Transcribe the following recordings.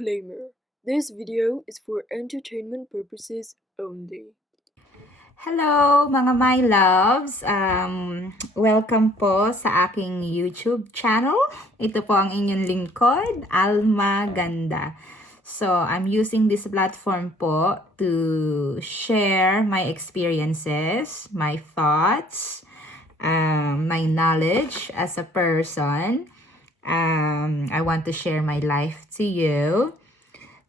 Disclaimer: This video is for entertainment purposes only. Hello mga my loves! Welcome po sa aking YouTube channel. Ito po ang inyong lingkod, Alma Ganda. So, I'm using this platform po to share my experiences, my thoughts, my knowledge as a person. I want to share my life to you,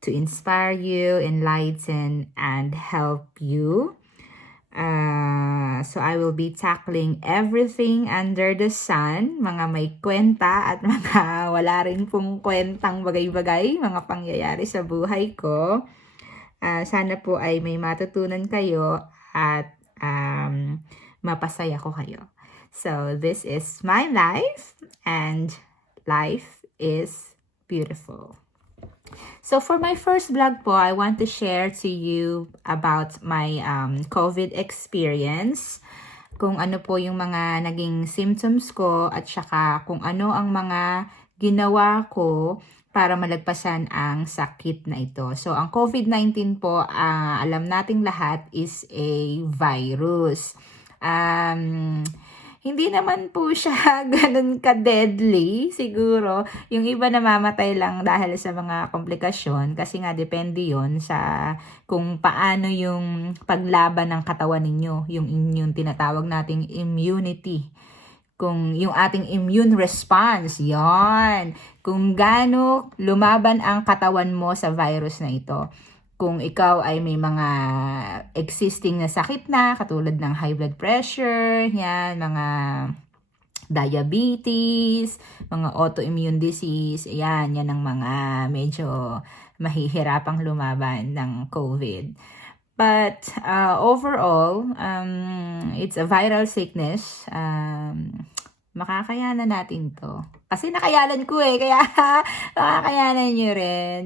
to inspire you, enlighten, and help you. So I will be tackling everything under the sun, mga may kwenta at mga wala rin pong kwentang bagay-bagay, mga pangyayari sa buhay ko. Sana po ay may matutunan kayo at mapasaya ko kayo. So this is my life, and life is beautiful. So for my first vlog po, I want to share to you about my COVID experience. Kung ano po yung mga naging symptoms ko at saka kung ano ang mga ginawa ko para malagpasan ang sakit na ito. So ang COVID-19 po, alam nating lahat is a virus. Hindi naman po siya ganun ka-deadly, siguro. Yung iba namamatay lang dahil sa mga komplikasyon kasi nga depende yon sa kung paano yung paglaban ng katawan ninyo, yung inyong tinatawag nating immunity. Kung yung ating immune response, yon. Kung gaano lumaban ang katawan mo sa virus na ito. Kung ikaw ay may mga existing na sakit na, katulad ng high blood pressure, yan, mga diabetes, mga autoimmune disease, yan ang mga medyo mahihirapang lumaban ng COVID. But overall, it's a viral sickness. Makakayanan natin to. Kasi nakayanan ko kaya makakayanan nyo rin.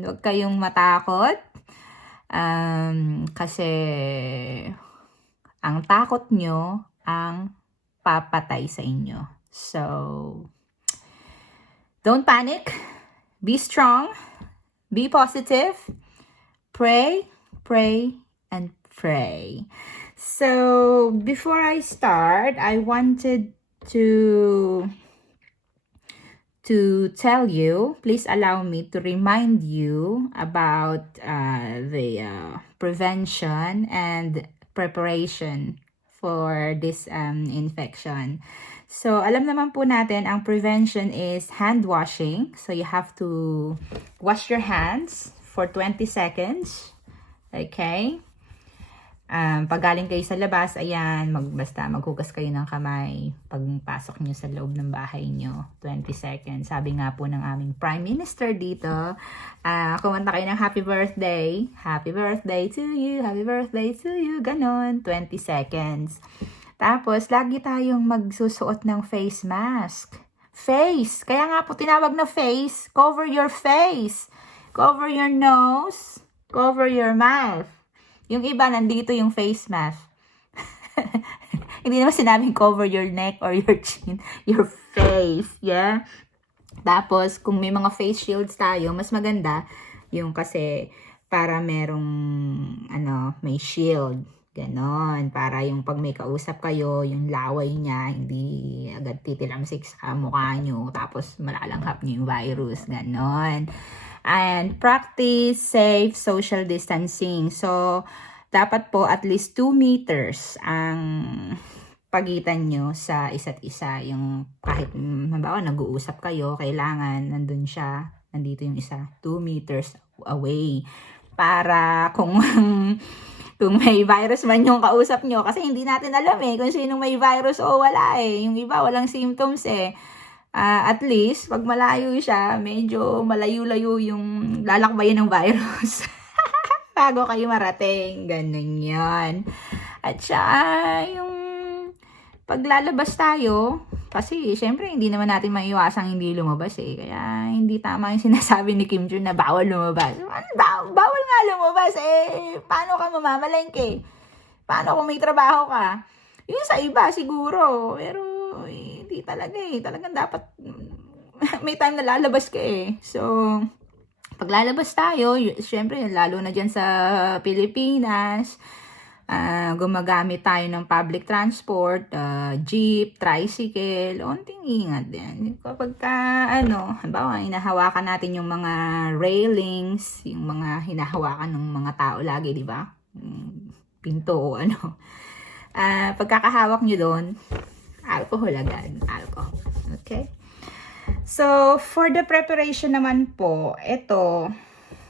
Huwag kayong matakot. Kasi ang takot nyo ang papatay sa inyo. So, don't panic. Be strong. Be positive. Pray, pray, and pray. So, before I start, I wanted to tell you, please allow me to remind you about the prevention and preparation for this infection. So, alam naman po natin, ang prevention is hand washing. So, you have to wash your hands for 20 seconds. Okay? Pag galing kayo sa labas, ayan, basta maghugas kayo ng kamay pagpasok nyo sa loob ng bahay nyo, 20 seconds. Sabi nga po ng aming Prime Minister dito, kumanta kayo ng happy birthday to you, happy birthday to you, ganon, 20 seconds. Tapos, lagi tayong magsusuot ng face mask. Face! Kaya nga po tinawag na face, cover your face, cover your nose, cover your mouth. Yung iba, nandito yung face mask. Hindi naman sinabing cover your neck or your chin, your face, yeah? Tapos, kung may mga face shields tayo, mas maganda yung kasi para merong, may shield. Ganon. Para yung pag may kausap kayo, yung laway niya, hindi agad titilamsik sa mukha nyo. Tapos, malalanghap nyo yung virus. Ganon. And practice safe social distancing. So, dapat po at least 2 meters ang pagitan nyo sa isa't isa. Yung kahit, halimbawa, nag-uusap kayo, kailangan nandito yung isa, 2 meters away. Para kung may virus man yung kausap nyo, kasi hindi natin alam kung sinong may virus o wala Yung iba, walang symptoms at least, pag malayo siya, medyo malayo-layo yung lalakbayan ng virus. Bago kayo marating. Ganun yan. At saka, yung paglalabas tayo, kasi syempre hindi naman natin maiwasang hindi lumabas Kaya hindi tama yung sinasabi ni Kim Jong na bawal lumabas. Bawal nga lumabas paano ka mamamalengke? Paano kung may trabaho ka? Yung sa iba siguro, pero hindi talaga Talagang dapat may time na lalabas ka So, paglalabas tayo, syempre, lalo na dyan sa Pilipinas, gumagamit tayo ng public transport, jeep, tricycle, onting ingat din. Kapag halimbawa, hinahawakan natin yung mga railings, yung mga hinahawakan ng mga tao lagi, di ba? Pinto o ano. Pagkakahawak nyo doon, alcohol agad, alcohol. Okay? So, for the preparation naman po, ito,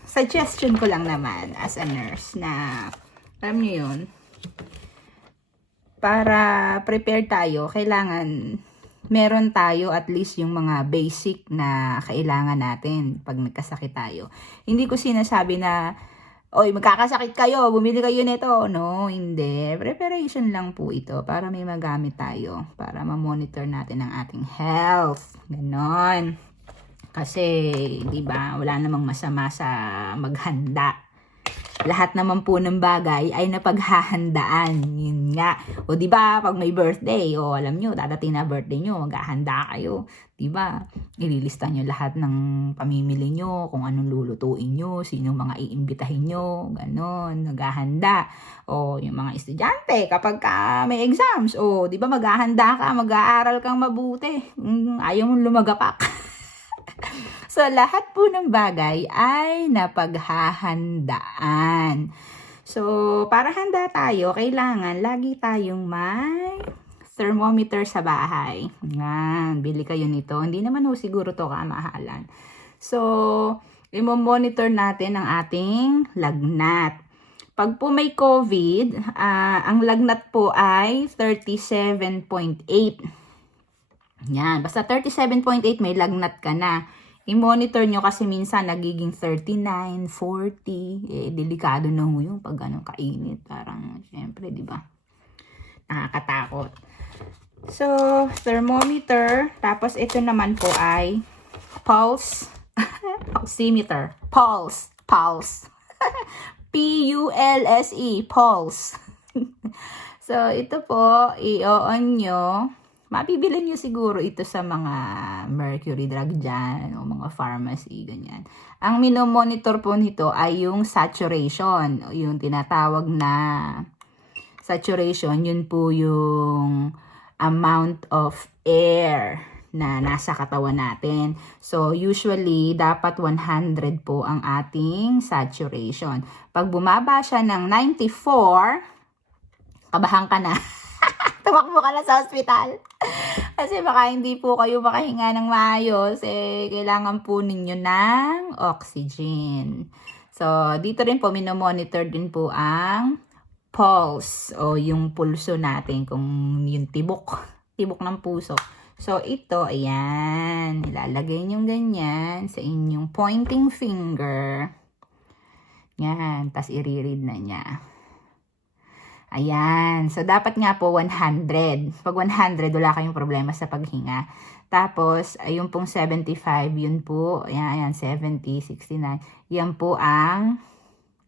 suggestion ko lang naman as a nurse na, alam nyo yun, para prepare tayo, kailangan meron tayo at least yung mga basic na kailangan natin pag nagkasakit tayo. Hindi ko sinasabi na, oy, magkakasakit kayo, bumili kayo nito. No, hindi. Preparation lang po ito para may magamit tayo, para ma-monitor natin ang ating health. Ganon. Kasi, di ba, wala namang masama sa maghanda. Lahat naman po ng bagay ay napaghahandaan. Yun nga. O di ba pag may birthday, o alam nyo, dadating na birthday nyo, maghahanda kayo. Di ba? Ililista nyo lahat ng pamimili nyo, kung anong lulutuin nyo, sino mga iimbitahin nyo, ganon, maghahanda. O yung mga estudyante, kapag may exams, o di ba maghahanda ka, mag-aaral kang mabuti. Ayaw mong lumagapak. So, lahat po ng bagay ay napaghahandaan. So, para handa tayo, kailangan lagi tayong may thermometer sa bahay. Yan, bili kayo nito. Hindi naman siguro to kamahalan. So, i-monitor natin ang ating lagnat. Pag po may COVID, ang lagnat po ay 37.8. Yan, basta 37.8 may lagnat ka na. I-monitor nyo kasi minsan nagiging 39, 40. Delikado na ho yung pag kainit. Parang, syempre, di ba? Nakakatakot. So, thermometer. Tapos, ito naman po ay pulse. Oximeter. Pulse. Pulse. P-U-L-S-E. Pulse. So, ito po, i-on nyo. Mabibili nyo siguro ito sa mga Mercury Drug dyan o mga pharmacy, ganyan. Ang minomonitor po nito ay yung saturation, yung tinatawag na saturation, yun po yung amount of air na nasa katawan natin. So, usually, dapat 100 po ang ating saturation. Pag bumaba siya ng 94, kabahan ka na. Tumakbo ka na sa hospital. Kasi baka hindi po kayo makahinga ng maayos, kailangan po ninyo ng oxygen. So, dito rin po, minomonitor din po ang pulse o yung pulso natin, kung yung tibok ng puso. So, ito, ayan, ilalagay nyo ganyan sa inyong pointing finger. Yan, tas i-read na niya. Ayan. So, dapat nga po 100. Pag 100, wala kayong problema sa paghinga. Tapos, yung pong 75, yun po, ayan, 70, 69. Yan po ang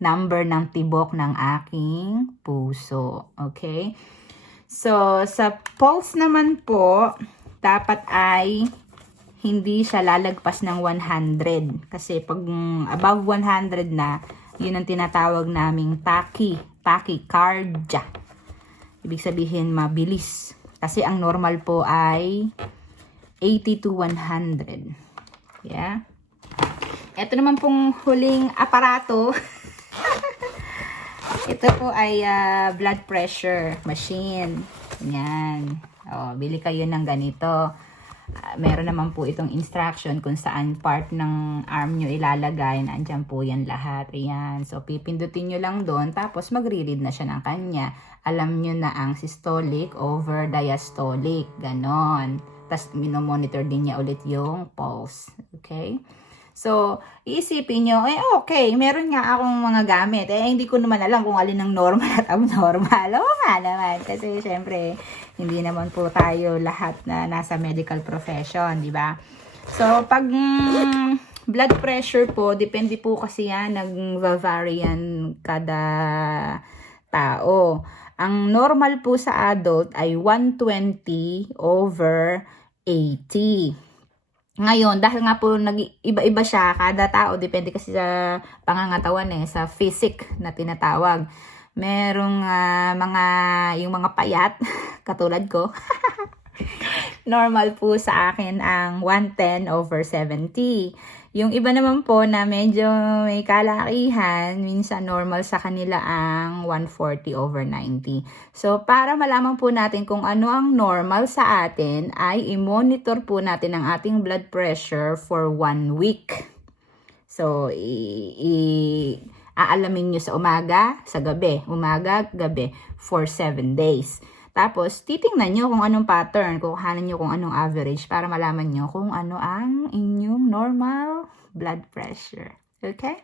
number ng tibok ng aking puso. Okay? So, sa pulse naman po, dapat ay hindi siya lalagpas ng 100. Kasi pag above 100 na, yun ang tinatawag naming tachycardia. Ibig sabihin, mabilis. Kasi ang normal po ay 80 to 100. Yeah. Ito naman pong huling aparato. Ito po ay blood pressure machine. Yan. O, bili kayo ng ganito. Meron naman po itong instruction kung saan part ng arm nyo ilalagay. Nandyan po yan lahat. Ayan. So, pipindutin nyo lang doon. Tapos, magre-read na siya ng kanya. Alam nyo na ang systolic over diastolic. Ganon. Tapos, minomonitor din niya ulit yung pulse. Okay? So, iisipin nyo, okay, meron nga akong mga gamit. Hindi ko naman alam kung alin ang normal at abnormal. Oo nga naman. Kasi, syempre, hindi naman po tayo lahat na nasa medical profession, di ba? So, pag blood pressure po, depende po kasi yan, nag-varian kada tao. Ang normal po sa adult ay 120 over 80. Ngayon, dahil nga po nag-iba-iba siya, kada tao, depende kasi sa pangangatawan sa physic na tinatawag. Merong yung mga payat, katulad ko. Normal po sa akin ang 110/70. Yung iba naman po na medyo may kalakihan, minsan normal sa kanila ang 140/90. So, para malaman po natin kung ano ang normal sa atin, ay i-monitor po natin ang ating blood pressure for 1 week. So, aalamin nyo sa umaga, sa gabi, gabi, for 7 days. Tapos, titingnan nyo kung anong pattern, kukuhanan nyo kung anong average para malaman nyo kung ano ang inyong normal blood pressure. Okay?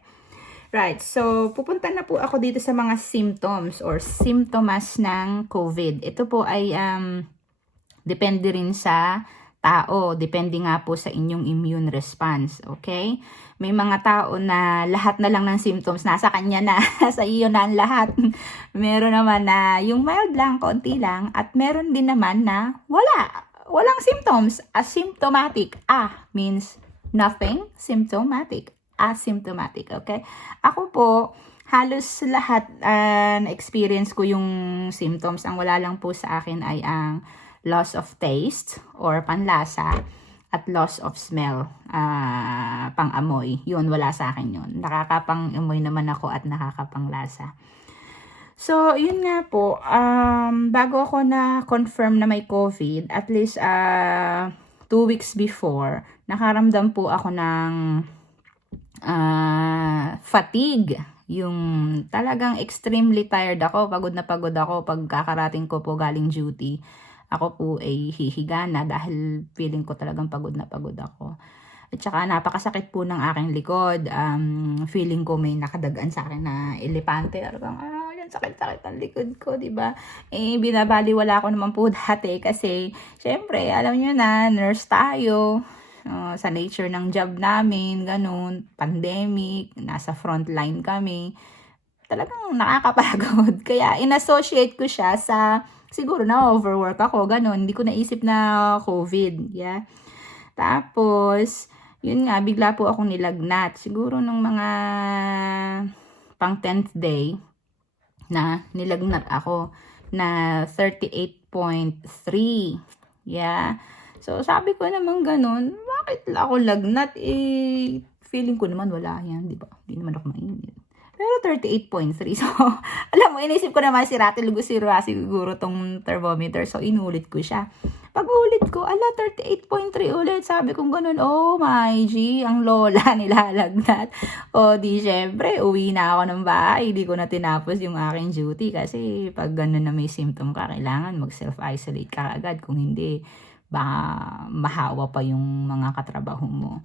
Right. So, pupunta na po ako dito sa mga symptoms or symptoms ng COVID. Ito po ay depende rin sa tao. Depende nga po sa inyong immune response. Okay? May mga tao na lahat na lang ng symptoms nasa kanya na, sa iyo na ang lahat. Meron naman na yung mild lang, konti lang, at meron din naman na walang symptoms. Asymptomatic. Means nothing, symptomatic. Asymptomatic, okay? Ako po, halos lahat na-experience ko yung symptoms. Ang wala lang po sa akin ay ang loss of taste or panlasa at loss of smell, pang-amoy. Yun, wala sa akin yun. Nakakapang-amoy naman ako at nakakapanglasa. So, yun nga po, bago ako na-confirm na may COVID, at least 2 weeks before, nakaramdam po ako ng fatigue. Yung talagang extremely tired ako, pagod na pagod ako pag kakarating ko po galing duty. Ako po ay hihiga na dahil feeling ko talagang pagod na pagod ako. At saka napakasakit po ng aking likod. Feeling ko may nakadagaan sa akin na elepante. Yan sakit-sakit ang likod ko, diba? Binabaliwala ko naman po dati kasi syempre, alam nyo na, nurse tayo. Sa nature ng job namin, ganun, pandemic, nasa front line kami. Talagang nakakapagod. Kaya in-associate ko siya sa siguro na overwork ako, ganun. Hindi ko naisip na COVID, yeah. Tapos, yun nga, bigla po akong nilagnat. Siguro nung mga pang 10th day na nilagnat ako na 38.3. Yeah. So, sabi ko naman ganun, bakit ako lagnat? Feeling ko naman wala yan, di ba? Hindi naman ako mainit. Pero 38.3. So, alam mo, inisip ko naman siguro tong thermometer. So, inulit ko siya. Pag ulit ko, 38.3 ulit. Sabi kong ganun, oh my G, ang lola nilalagnat. O di, syempre, uwi na ako ng bahay. Hindi ko na tinapos yung aking duty. Kasi pag ganun na may symptom ka, kailangan mag-self-isolate ka agad. Kung hindi, baka mahawa pa yung mga katrabaho mo.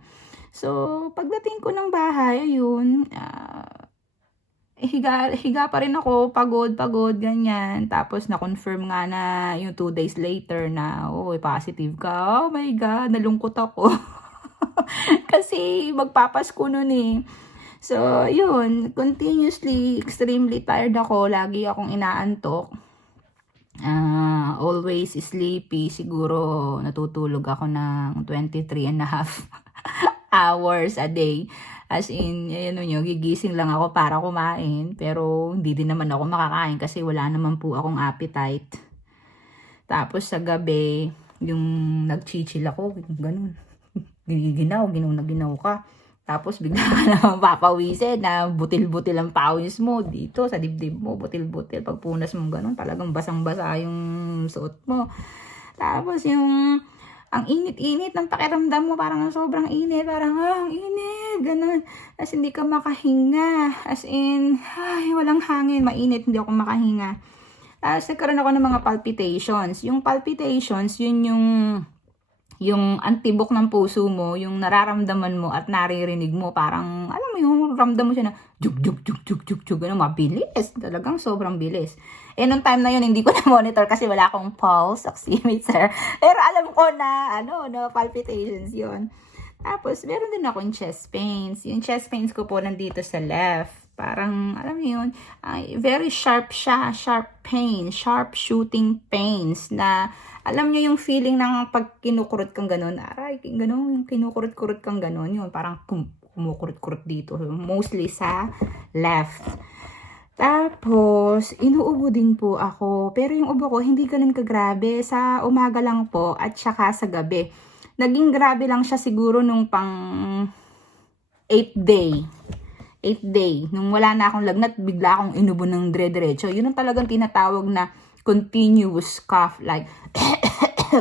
So, pagdating ko ng bahay, yun, higa pa rin ako, pagod, ganyan. Tapos, na-confirm nga na yung 2 days later na, positive ka. Oh my God, nalungkot ako. Kasi, magpapasko nun eh. So, yun, continuously, extremely tired ako. Lagi akong inaantok. Always sleepy. Siguro, natutulog ako ng 23.5 hours a day. As in, gigising lang ako para kumain. Pero, hindi din naman ako makakain kasi wala naman po akong appetite. Tapos, sa gabi, yung nagchichil ako, ganun. Ginaw ka. Tapos, bigla ka naman papawisin na butil-butil ang pawis mo dito sa dibdib mo. Butil-butil. Pag punas mo ganun, talagang basang-basa yung suot mo. Tapos, ang init-init ng pakiramdam mo, parang sobrang init, parang ang init, ganun. As hindi ka makahinga, as in, walang hangin, mainit, hindi ako makahinga. Tapos nagkaroon ako ng mga palpitations. Yung palpitations, yun yung antibok ng puso mo, yung nararamdaman mo at naririnig mo, parang, alam mo yung ramdam mo siya na, jug, mabilis, talagang sobrang bilis. Nung time na yun, hindi ko na-monitor kasi wala akong pulse oximeter. Pero alam ko na, palpitations yun. Tapos, meron din akong chest pains. Yung chest pains ko po nandito sa left. Parang, alam mo yun, very sharp siya, sharp pain, sharp shooting pains na, alam nyo yung feeling ng pag kinukurot kang ganun, aray, ganun, yung kinukurot-kurot kang ganun, yun, parang kumukurot-kurot dito, mostly sa left. Tapos, inuubo din po ako. Pero yung ubo ko, hindi ganun kagrabe. Sa umaga lang po at saka sa gabi. Naging grabe lang siya siguro nung pang 8th day. 8th day. Nung wala na akong lagnat, bigla akong inubo ng dire-diretso. Yun ang talagang tinatawag na continuous cough. Like,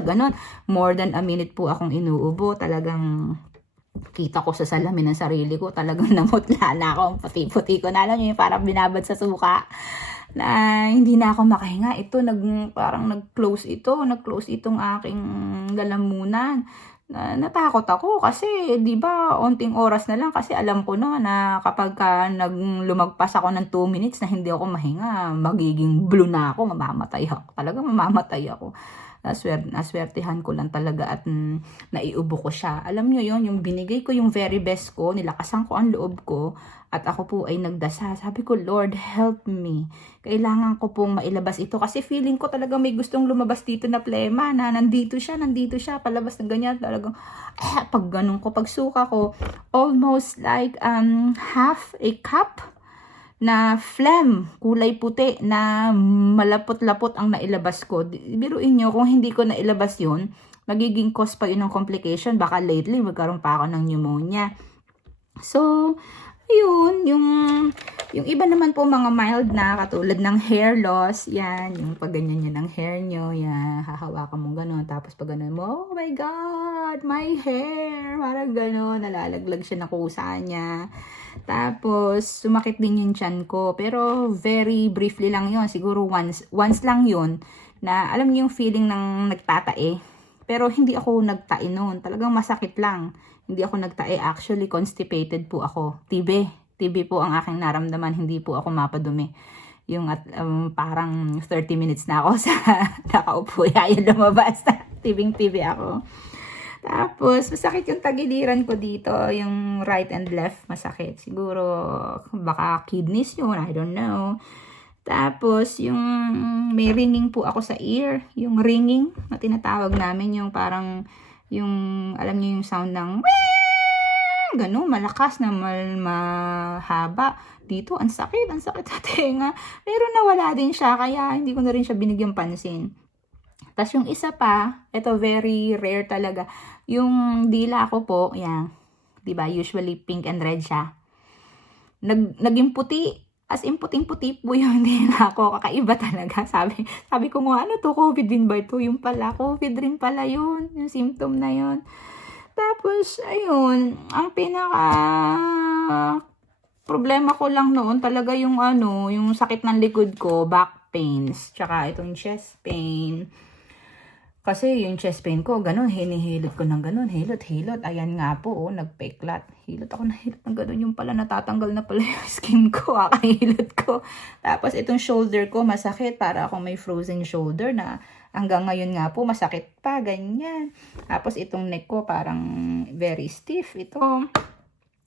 ganon. More than a minute po akong inuubo. Talagang kita ko sa salamin ng sarili ko, talagang namutla na ako, puti-puti ko na, alam nyo yung parang binabad sa suka, na hindi na ako makahinga. Ito, parang nag-close itong aking lalamunan. Natakot ako kasi, di ba, onting oras na lang, kasi alam ko na kapag lumagpas ako ng 2 minutes na hindi ako mahinga, magiging blue na ako, mamamatay ako. Talagang mamamatay ako. Naswertihan ko lang talaga at naiubo ko siya. Alam nyo yon, yung binigay ko yung very best ko, nilakasan ko ang loob ko, at ako po ay nagdasal. Sabi ko, Lord, help me. Kailangan ko pong mailabas ito kasi feeling ko talaga may gustong lumabas dito na plema na nandito siya, palabas ng ganyan. Talagang, pag ganun ko, pag suka ko, almost like half a cup na phlegm, kulay puti, na malapot-lapot ang nailabas ko. Biruin nyo, kung hindi ko nailabas yun, magiging cause pa yun ng complication. Baka lately, magkaroon pa ako ng pneumonia. So, ayun, yung iba naman po mga mild na, katulad ng hair loss, yan, yung pag ganyan yan ng hair nyo, yan, hahawakan mo gano'n, tapos pag gano'n mo, oh my God, my hair, parang gano'n, nalalaglag siya na kusa niya. Tapos, sumakit din yung tiyan ko. Pero, very briefly lang yon, siguro once lang yon, na alam niyo yung feeling ng nagtatae. Pero, hindi ako nagtae noon. Talagang masakit lang. Hindi ako nagtae. Actually, constipated po ako. TB po ang aking naramdaman. Hindi po ako mapadumi. Yung parang 30 minutes na ako sa nakaupo. Yung lumabas. TB ako. Tapos, masakit yung tagiliran ko dito, yung right and left, masakit. Siguro, baka kidneys yun, I don't know. Tapos, yung may ringing po ako sa ear, yung ringing na tinatawag namin, yung parang, yung, alam niyo yung sound ng, gano'n, malakas na mahaba. Dito, ang sakit sa tenga. Pero nawala din siya, kaya hindi ko na rin siya binigyang pansin. Tapos yung isa pa, ito very rare talaga, yung dila ko po, yan, diba, usually pink and red siya. Naging puti, as in puting-puti po yung dila ko, kakaiba talaga. Sabi ko nga, ano to, COVID din ba ito? Yung pala, COVID rin pala yun, yung symptom na yun. Tapos, ayun, ang problema ko lang noon talaga yung yung sakit ng likod ko, back pains, tsaka itong chest pain. Kasi yung chest pain ko, ganun, hinihilot ko ng ganun, hilot. Ayan nga po, nagpeklat. Hilot ako ng hilot ng ganun, yung pala natatanggal na pala yung skin ko, kakahilot ko. Tapos itong shoulder ko, masakit, para akong may frozen shoulder na hanggang ngayon nga po, masakit pa, ganyan. Tapos itong neck ko, parang very stiff. Ito,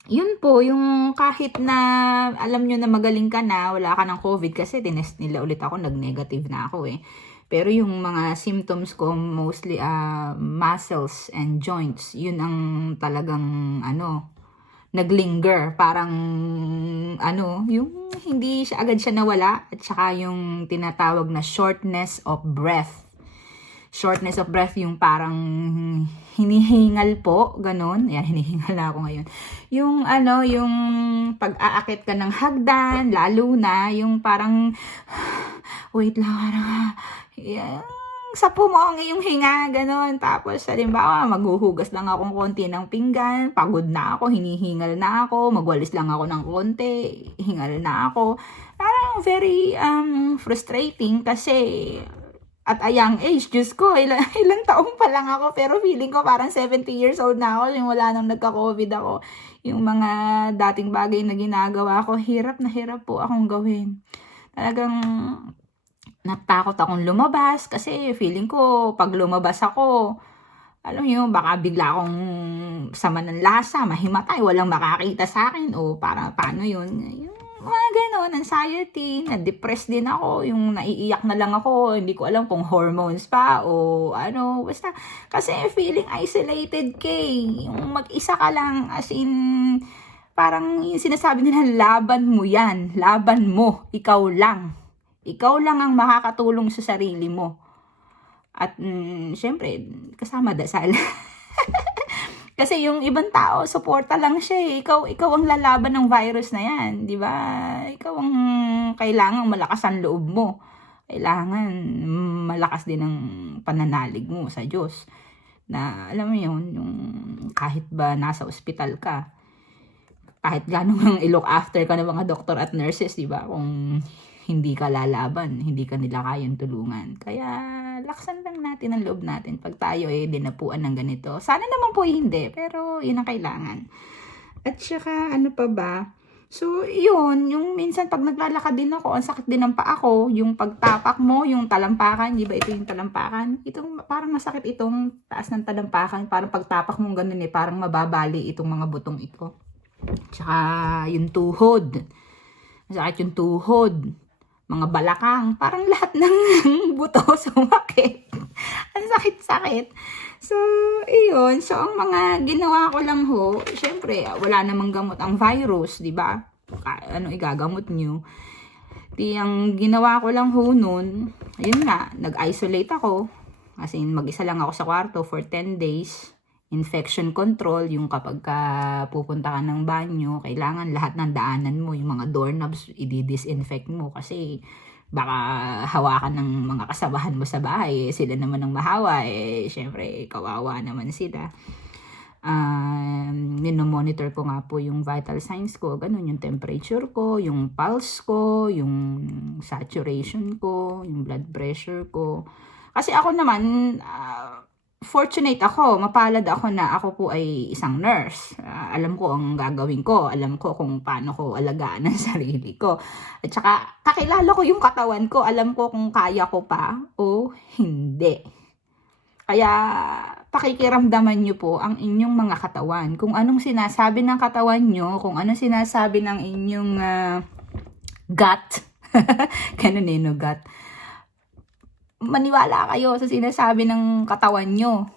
yun po, yung kahit na alam nyo na magaling ka na, wala ka ng COVID, kasi tinest nila ulit ako, nag-negative na ako eh. Pero yung mga symptoms ko, mostly muscles and joints, yun ang talagang naglinger. Parang yung hindi siya agad siya nawala. At saka yung tinatawag na shortness of breath. Shortness of breath, yung parang hinihingal po, ganun. Yan, hinihingal na ako ngayon. Yung yung pag-aakit ka ng hagdan, lalo na yung parang wait lang, sa pumong yung hinga, gano'n. Tapos, halimbawa, maghuhugas lang akong konti ng pinggan, pagod na ako, hinihingal na ako, magwalis lang ako ng konti, hingal na ako. Parang very frustrating kasi at a young age, Diyos ko, ilang taong pa lang ako, pero feeling ko parang 70 years old na ako, yung wala nang nagka-COVID ako. Yung mga dating bagay na ginagawa ko, hirap na hirap po akong gawin. Talagang natakot akong lumabas kasi feeling ko pag lumabas ako, alam niyo, baka bigla akong sama ng lasa, mahimatay, walang makakita sa akin o paano yun. Yung mga ganon, anxiety, na-depress din ako, yung naiiyak na lang ako, hindi ko alam kung hormones pa o ano, basta, kasi feeling isolated yung mag-isa ka lang, as in, parang yung sinasabi nila, laban mo yan, laban mo, ikaw lang ang makakatulong sa sarili mo. At syempre, kasama dasal. Kasi yung ibang tao, suporta lang siya eh. Ikaw ang lalaban ng virus na yan, di ba? Ikaw ang kailangan malakas ang loob mo. Kailangan malakas din ang pananalig mo sa Diyos. Na alam mo yun, yung kahit ba nasa ospital ka, kahit gano'ng i-look after ka ng mga doktor at nurses, di ba? Kung hindi ka lalaban, hindi ka nila kayang tulungan. Kaya, laksan lang natin ang loob natin pag tayo dinapuan ng ganito. Sana naman po hindi, pero yun ang kailangan. At saka, ano pa ba? So, yun, yung minsan pag naglalakad din ako, ang sakit din ng paa ko, yung pagtapak mo, yung talampakan, di ba ito yung talampakan? Itong, parang masakit itong taas ng talampakan, parang pagtapak mo ganun parang mababali itong mga butong ito. Tsaka, yung tuhod. Masakit yung tuhod. Mga balakang, parang lahat ng buto sumakit. Ang sakit-sakit. So, iyon. So, ang mga ginawa ko lang ho, syempre, wala namang gamot ang virus, di ba? Ano igagamot nyo? Ang ginawa ko lang ho nun, ayun nga, nag-isolate ako. As in, mag-isa lang ako sa kwarto for 10 days. Infection control, yung kapag pupunta ka ng banyo, kailangan lahat ng daanan mo, yung mga doorknobs, i-disinfect mo kasi baka hawakan ng mga kasabahan mo sa bahay, sila naman ang mahawa, syempre, kawawa naman sila. Minomonitor ko nga po yung vital signs ko, ganun, yung temperature ko, yung pulse ko, yung saturation ko, yung blood pressure ko. Kasi ako naman, fortunate ako, mapalad ako na ako po ay isang nurse. Alam ko ang gagawin ko, alam ko kung paano ko alagaan ang sarili ko. At saka, kakilala ko yung katawan ko, alam ko kung kaya ko pa o hindi. Kaya, pakikiramdaman nyo po ang inyong mga katawan. Kung anong sinasabi ng katawan nyo, kung anong sinasabi ng inyong gut, ganun no, gut. Maniwala kayo sa sinasabi ng katawan nyo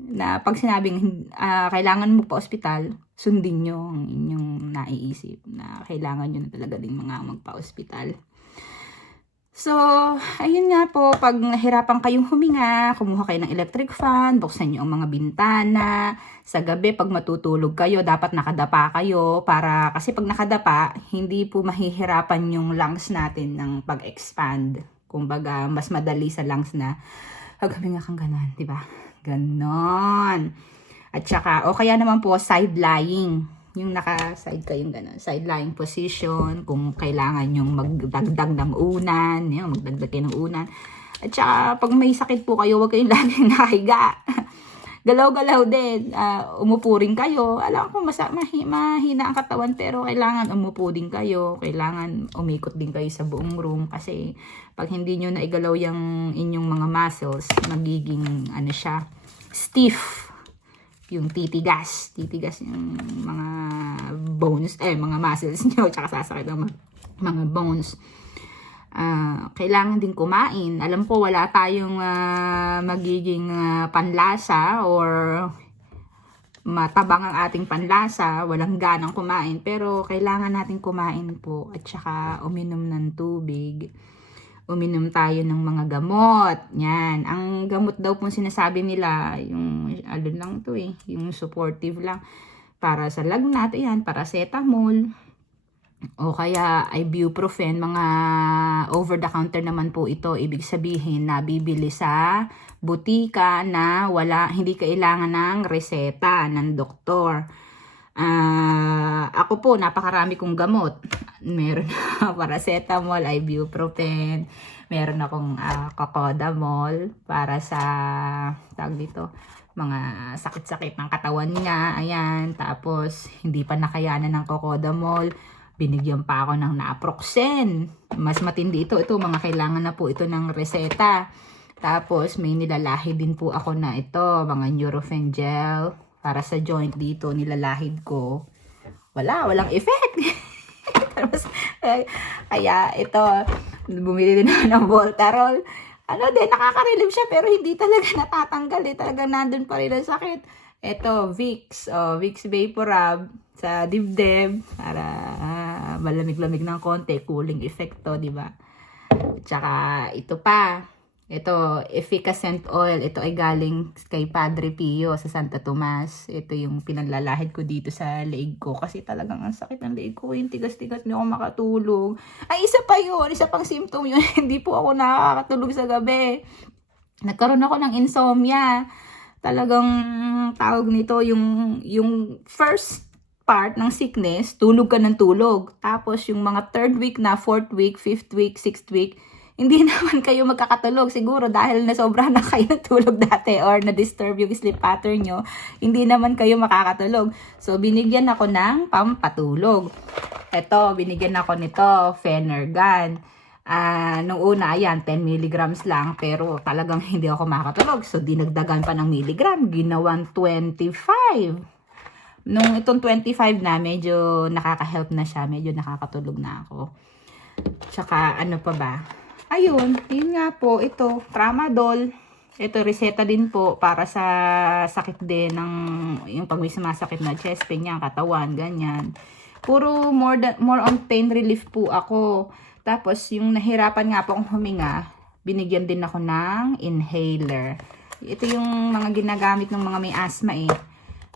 na pag sinabing kailangan mo pa ospital, sundin nyo ang inyong naiisip na kailangan nyo na talaga din mga magpa-ospital. So, ayun nga po, pag nahirapan kayong huminga, kumuha kayo ng electric fan, buksan nyo ang mga bintana. Sa gabi, pag matutulog kayo, dapat nakadapa kayo kasi pag nakadapa, hindi po mahihirapan yung lungs natin ng pag-expand. Kumbaga, mas madali sa lungs na huminga kang ganon, di ba? Ganon. At saka, o kaya naman po, side lying. Yung naka-side kayong ganon. Side lying position, kung kailangan yung magdagdag ng unan, magdagdag kayo ng unan. At saka, pag may sakit po kayo, huwag kayong laging nakahiga. Galaw-galaw din, umupo rin kayo. Alam ko, mahina ang katawan, pero kailangan umupo din kayo. Kailangan umikot din kayo sa buong room. Kasi pag hindi nyo naigalaw yung inyong mga muscles, magiging siya, stiff. Yung titigas yung mga bones, mga muscles nyo, tsaka sasakit ang mga bones. Kailangan din kumain. Alam ko wala tayong magiging panlasa or matabang ang ating panlasa, walang ganang kumain, pero kailangan natin kumain po at saka uminom ng tubig. Uminom tayo ng mga gamot. Yan. Ang gamot daw po sinasabi nila, yung lang to yung supportive lang para sa lagnat, yan, paracetamol. O kaya ibuprofen, mga over-the-counter naman po ito. Ibig sabihin na bibili sa butika na hindi kailangan ng reseta ng doktor. Ako po, napakarami kong gamot. Meron paracetamol, ibuprofen, meron akong cocodamol para sa mga sakit-sakit ng katawan niya. Ayan, tapos hindi pa nakayanan ng cocodamol, binigyan pa ako ng naproxen. Mas matindi ito. Ito, mga kailangan na po ito ng reseta. Tapos, may nilalahid din po ako na ito, mga Nurofen gel. Para sa joint dito, nilalahid ko. Walang effect. Kaya ito, bumili din ako ng Voltarol. Ano din, nakaka-relieve siya pero hindi talaga natatanggal eh. Talagang nandun pa rin ang sakit. Ito, Vicks. Vicks Vaporub sa dibdib para malamig-lamig ng konti. Cooling effect to, di ba? Tsaka ito pa. Ito, Efficacent Oil. Ito ay galing kay Padre Pio sa Santa Tomas. Ito yung pinanlalahid ko dito sa leeg ko. Kasi talagang ang sakit ng leeg ko. Yung tigas-tigas, hindi ako makatulog. Ay, isa pa yun. Isa pang symptom yun. Hindi po ako nakakatulog sa gabi. Nagkaroon ako ng insomnia. Talagang tawag nito, yung first part ng sickness, tulog ka ng tulog. Tapos yung mga 3rd week na, 4th week, 5th week, 6th week, hindi naman kayo magkakatulog. Siguro dahil nasobra na kayo ng tulog dati or na-disturb yung sleep pattern nyo, hindi naman kayo makakatulog. So, binigyan ako ng pampatulog. Ito, binigyan ako nito, Phenergan. Nung una, ayan, 10 milligrams lang. Pero talagang hindi ako makakatulog. So, dinagdagan pa ng milligram. Ginawan 25. Nung itong 25 na, medyo nakaka-help na siya. Medyo nakakatulog na ako. Tsaka, ano pa ba? Ayun, yun nga po, ito, Tramadol. Ito, reseta din po para sa sakit din ng, yung pag may sumasakit na chest pain niya, katawan, ganyan. Puro more on pain relief po ako. Tapos, yung nahirapan nga po akong huminga, binigyan din ako ng inhaler. Ito yung mga ginagamit ng mga may asthma eh.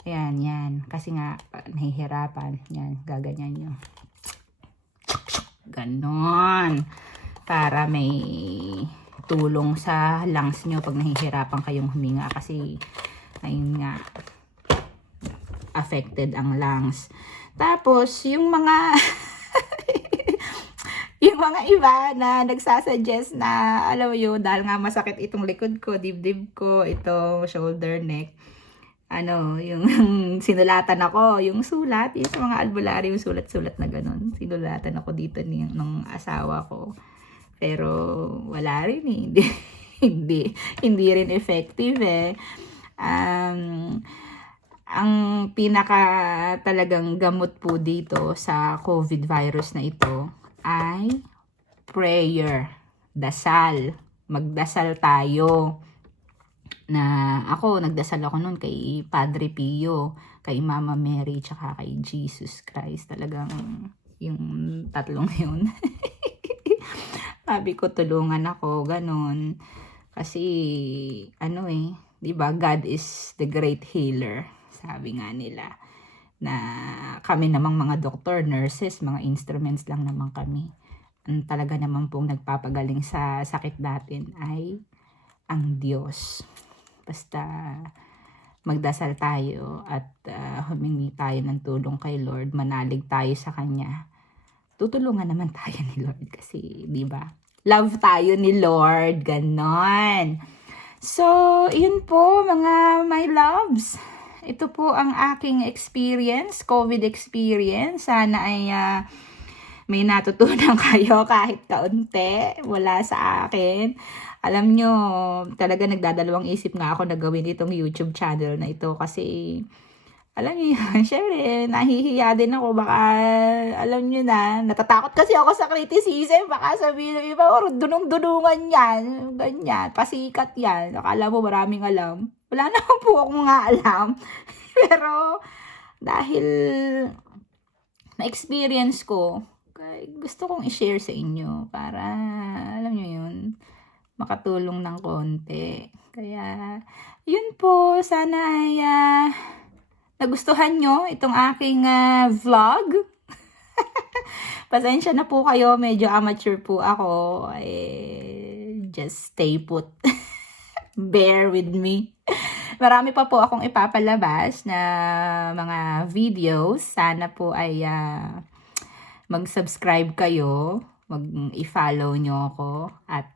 Ayan, yan. Kasi nga, nahihirapan. Yan, gaganyan nyo. Ganon. Para may tulong sa lungs nyo pag nahihirapan kayong huminga. Kasi, ayun nga, affected ang lungs. Tapos, yung mga yung mga iba na nagsasuggest na, alam mo yun, dahil nga masakit itong likod ko, dibdib ko, itong shoulder, neck, ano, yung sinulatan ako, yung sulat, yung sa mga albularyo, yung sulat-sulat na ganun. Sinulatan ako dito ng asawa ko. Pero wala rin eh. Hindi rin effective eh. Ang pinaka talagang gamot po dito sa COVID virus na ito ay prayer, dasal. Magdasal tayo. Nagdasal ako nun kay Padre Pio, kay Mama Mary, tsaka kay Jesus Christ. Talagang yung tatlong yun. Sabi ko, tulungan ako, ganun. Kasi, ano eh, di ba, God is the great healer. Sabi nga nila. Na kami namang mga doctor, nurses, mga instruments lang naman kami. Ang talaga naman pong nagpapagaling sa sakit natin ay ang Diyos. Basta magdasal tayo at humingi tayo ng tulong kay Lord, manalig tayo sa Kanya. Tutulungan naman tayo ni Lord kasi, di ba? Love tayo ni Lord, ganon. So, yun po mga my loves. Ito po ang aking experience, COVID experience. Sana ay may natutunan kayo kahit kaunti mula sa akin. Alam nyo, talaga nagdadalawang isip nga ako na gawin itong YouTube channel na ito kasi alam niyo yun, syempre, nahihiya din ako. Baka, alam niyo na, natatakot kasi ako sa criticism. Baka sabihin ng iba, dunong-dunungan yan. Ganyan, pasikat yan. Akala mo maraming alam. Wala naman po akong nga alam. Pero, dahil na-experience ko, gusto kong i-share sa inyo para, alam niyo yun, makatulong ng konti. Kaya, yun po, sana ay nagustuhan nyo itong aking vlog. Pasensya na po kayo, medyo amateur po ako. Just stay put. Bear with me. Marami pa po akong ipapalabas na mga videos. Sana po ay mag-subscribe kayo, mag-i-follow nyo ako, at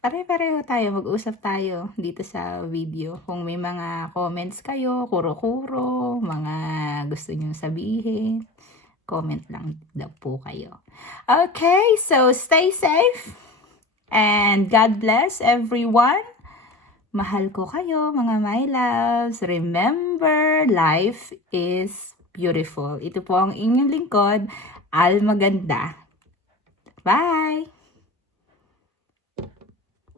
pare-pareho tayo, mag-usap tayo dito sa video. Kung may mga comments kayo, kuro-kuro, mga gusto nyo sabihin, comment lang daw po kayo. Okay, so stay safe and God bless everyone. Mahal ko kayo, mga my loves. Remember, life is beautiful. Ito po ang inyong lingkod, Almaganda. Bye!